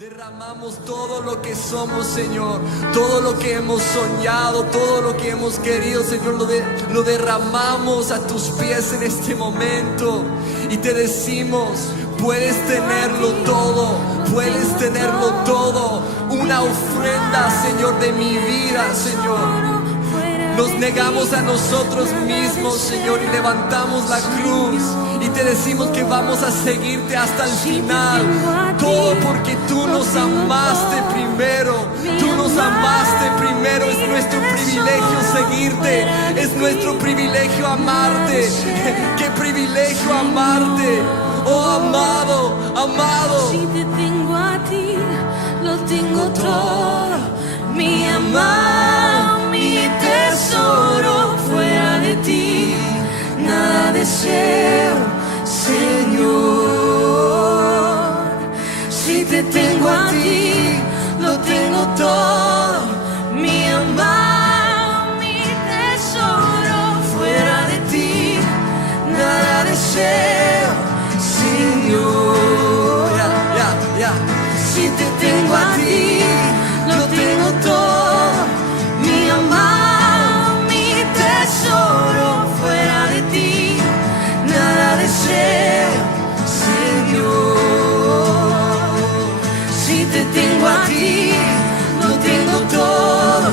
Derramamos todo lo que somos, Señor, todo lo que hemos soñado, todo lo que hemos querido, Señor, lo derramamos a tus pies en este momento y te decimos, puedes tenerlo todo, puedes tenerlo todo, una ofrenda, Señor, de mi vida, Señor. Nos negamos a nosotros mismos, Señor, y levantamos la cruz y te decimos que vamos a seguirte hasta el final. Todo porque tú nos amaste primero. Tú nos amaste primero. Es nuestro privilegio seguirte. Es nuestro privilegio amarte. ¡Qué privilegio amarte! Oh, amado, amado. Si te tengo a ti, lo tengo todo. Mi amado, mi tesoro, fuera de ti nada deseo, Señor. Si te tengo a ti, lo tengo todo. Mi amado, mi tesoro, fuera de ti nada deseo, Señor. Si te tengo a ti, lo tengo todo. Mi amado, mi tesoro, fuera de ti nada deseo, Señor. Si te tengo a ti, lo tengo todo.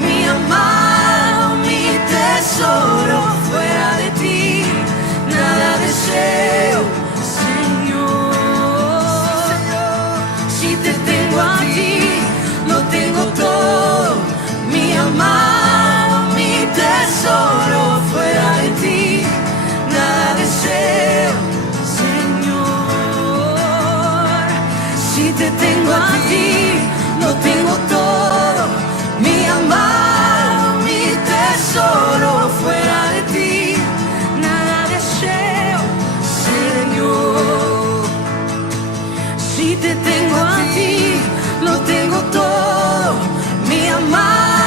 Mi amado, mi tesoro, fuera de ti nada deseo, si te tengo a ti, lo tengo todo. Mi amado, mi tesoro, fuera de ti nada deseo, Señor. Si te tengo a ti, lo tengo todo. Mi amado, mi tesoro, fuera de ti nada deseo, Señor. Si te tengo a ti, lo tengo todo. Mi amado, mi tesoro,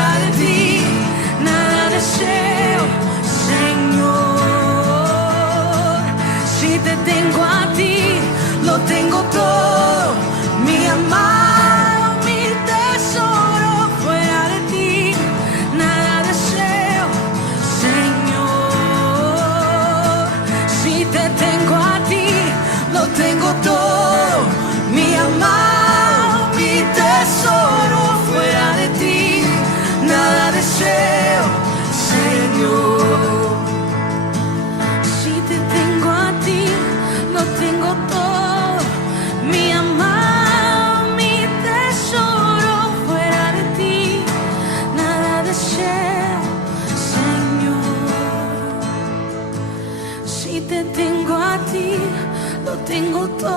fuera de ti nada deseo, Señor. Si te tengo a ti, lo tengo todo. Mi amado, mi tesoro, fuera de ti nada deseo, Señor. Si te tengo a ti, lo tengo todo. Mi amado, mi tesoro, fuera de ti nada deseo, Señor. Si te tengo a ti, lo tengo todo. Mi amado, mi tesoro, fuera de ti nada deseo, Señor. Si te tengo a ti, lo tengo todo. Mi amado, mi tesoro, fuera de ti nada deseo, Señor. Si te tengo a ti, lo tengo todo.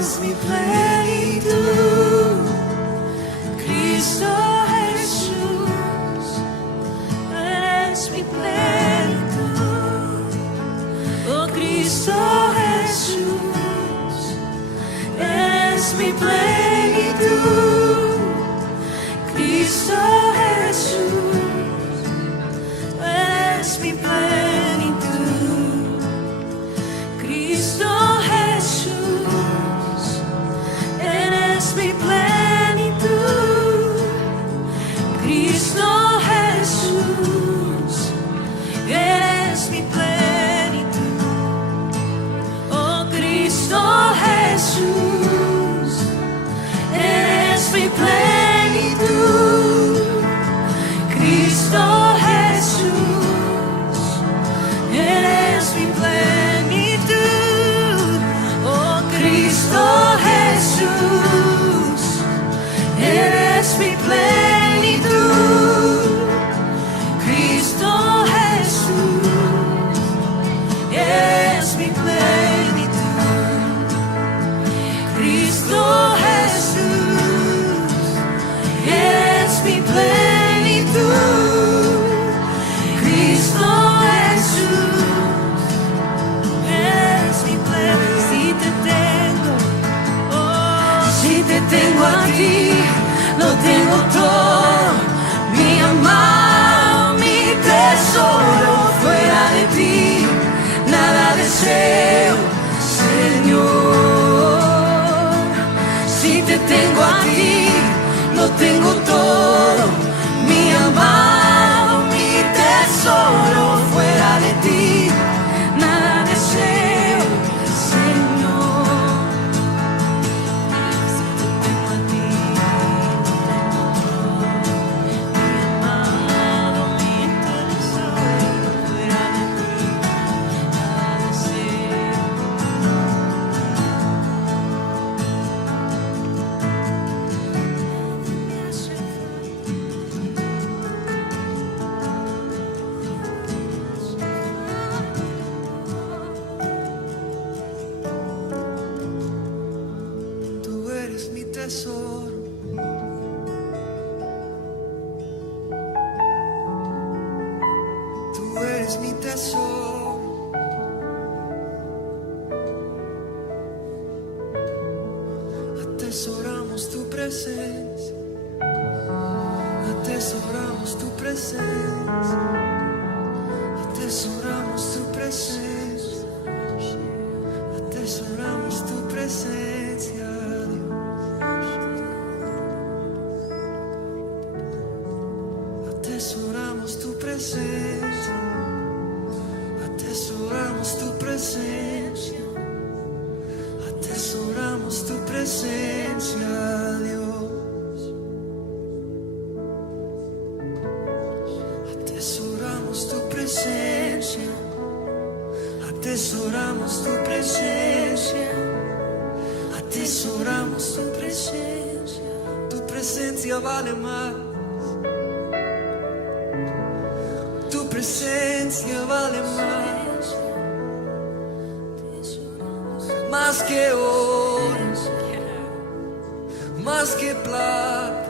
Es mi plenitud, Cristo Jesús. Eres mi plenitud, oh Cristo Jesús. Eres mi plenitud, Cristo Jesús. Eres mi plenitud, Cristo Jesús. Eres mi plenitud, Cristo Jesús. Eres mi plenitud, oh Cristo Jesús. Eres mi plenitud, Cristo Jesús. Eres mi plenitud, oh Cristo Jesús. Eres mi plenitud, Cristo Jesús. Eres mi plenitud, tengo a ti, lo tengo todo, mi amado, mi tesoro, fuera de ti, nada deseo, Señor. Si te tengo a ti, lo tengo todo, mi amado, mi tesoro, fuera de ti, nada deseo, Señor. Si te tengo a ti, lo tengo todo, mi amado, mi tesoro, fuera de ti, nada deseo. Tú eres mi tesoro. Tú eres mi tesoro. Atesoramos tu presencia. Atesoramos tu presencia. Atesoramos tu presencia. Atesoramos tu presencia, Dios. Atesoramos tu presencia. Atesoramos tu presencia. Atesoramos tu presencia, Dios. Atesoramos tu presencia. Atesoramos tu presencia. Atesoramos tu presencia. Tu presencia vale más. Tu presencia vale más. Más que oro, más que plata.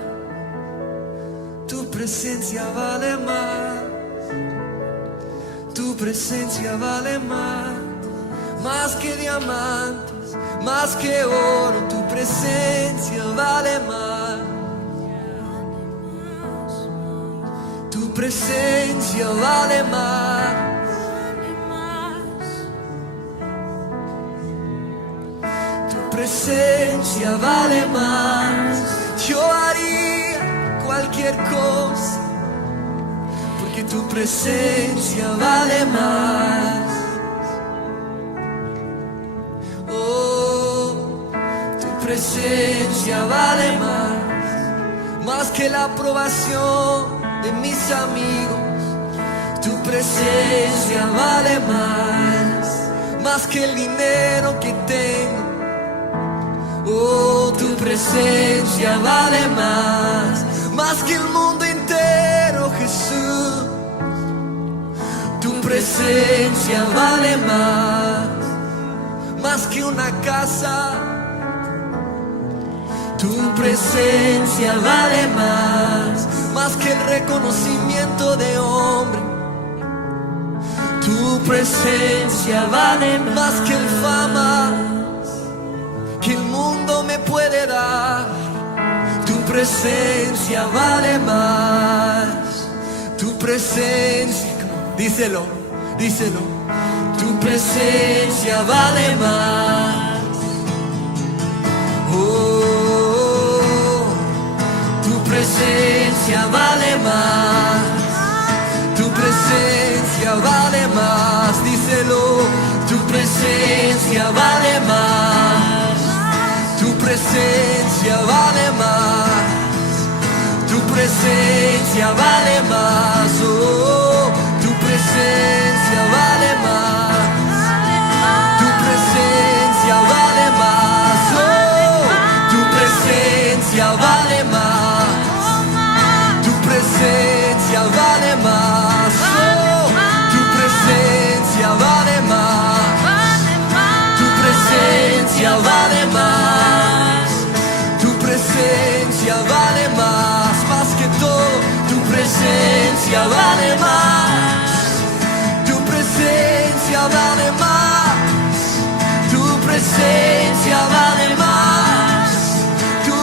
Tu presencia vale más. Tu presencia vale más que diamantes, más que oro. Tu presencia vale más. Tu presencia vale más. Tu presencia vale más. Yo haría cualquier cosa, porque tu presencia vale más. Oh, tu presencia vale más que la aprobación de mis amigos. Tu presencia vale más que el dinero que tengo. Oh, tu presencia vale más que el mundo entero, Jesús. Tu presencia vale más que una casa. Tu presencia vale más que el reconocimiento de hombre. Tu presencia vale más que el fama que el mundo me puede dar. Tu presencia vale más. Tu presencia, díselo, díselo. Tu presencia vale más. Oh, tu presencia vale más. Tu presencia vale más. Díselo. Tu presencia vale más. Tu presencia vale más. Tu presencia vale más. Oh, tu presencia vale más. Tu presencia vale más. Oh, tu presencia vale más. Tu presencia vale más. Oh, tu presencia vale más. Tu presencia vale más. Tu presencia vale más que todo. Tu presencia vale más. Tu presencia vale más. Tu presencia vale más. Tu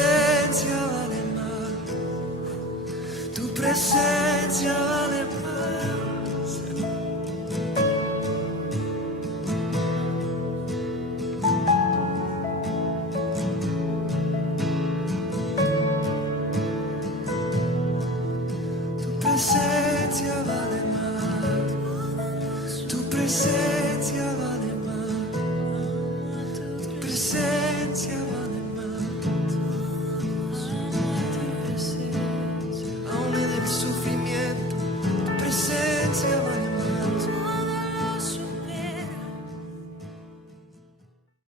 presencia vale más. Tu presencia vale